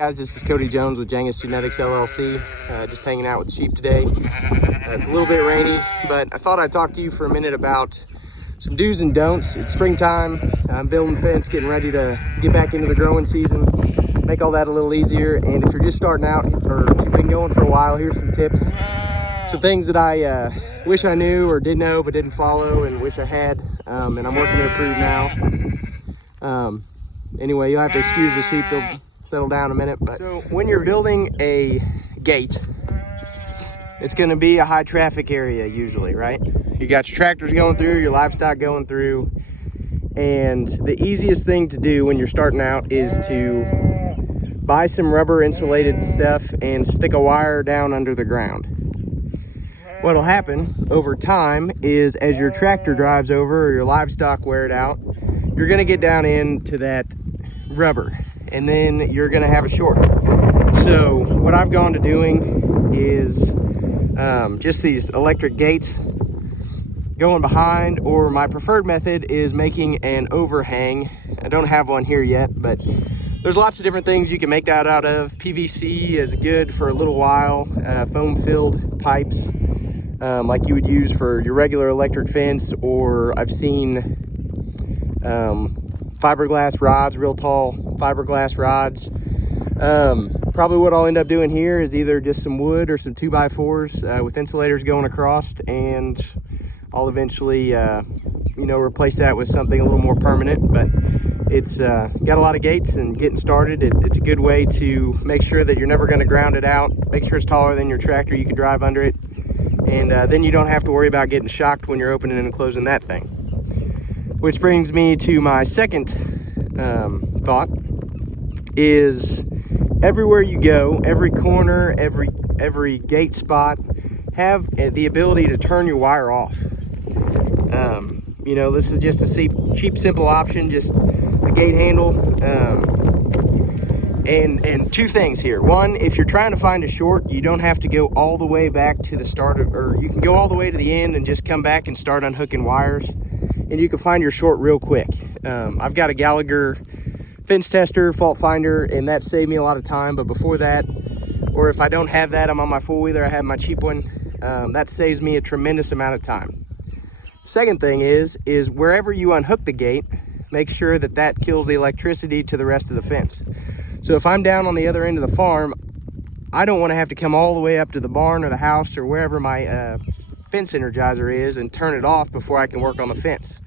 Guys, this is Cody Jones with Jangus Genetics LLC. Just hanging out with sheep today. It's a little bit rainy, but I thought I'd talk to you for a minute about some do's and don'ts. It's springtime. I'm building fence, getting ready to get back into the growing season, make all that a little easier. And if you're just starting out, or if you've been going for a while, here's some tips. Some things that I wish I knew or did know but didn't follow and wish I had, and I'm working to improve now. Anyway, you'll have to excuse the sheep. They'll settle down a minute. But so when you're building a gate, it's going to be a high traffic area usually, right? You got your tractors going through, your livestock going through, and the easiest thing to do when you're starting out is to buy some rubber insulated stuff and stick a wire down under the ground. What'll happen over time is as your tractor drives over or your livestock wear it out, you're going to get down into that rubber, and then you're going to have a short. So what I've gone to doing is just these electric gates going behind, or my preferred method is making an overhang. I don't have one here yet, but there's lots of different things you can make that out of. PVC is good for a little while. Foam filled pipes like you would use for your regular electric fence, or I've seen fiberglass rods, real tall fiberglass rods. Probably what I'll end up doing here is either just some wood or some 2x4s with insulators going across, and I'll eventually replace that with something a little more permanent. But it's got a lot of gates, and getting started, it's a good way to make sure that you're never going to ground it out. Make sure it's taller than your tractor, you can drive under it, and then you don't have to worry about getting shocked when you're opening and closing that thing. Which brings me to my second thought, is everywhere you go, every corner, every gate spot, have the ability to turn your wire off. This is just a cheap, simple option, just a gate handle. And two things here. One, if you're trying to find a short, you don't have to go all the way back to the start or you can go all the way to the end and just come back and start unhooking wires, and you can find your short real quick. I've got a Gallagher fence tester, fault finder, and that saved me a lot of time. But before that, or if I don't have that, I'm on my four-wheeler, I have my cheap one. That saves me a tremendous amount of time. Second thing is wherever you unhook the gate, make sure that kills the electricity to the rest of the fence. So if I'm down on the other end of the farm, I don't want to have to come all the way up to the barn or the house or wherever my fence energizer is and turn it off before I can work on the fence.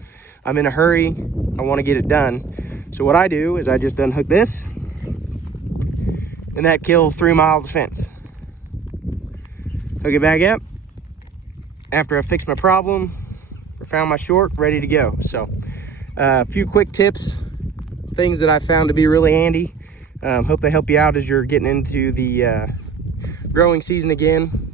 I'm in a hurry, I want to get it done. So what I do is I just unhook this, and that kills 3 miles of fence. Hook it back up after I fix my problem, or found my short, ready to go. So a few quick tips, things that I found to be really handy. Hope they help you out as you're getting into the growing season again.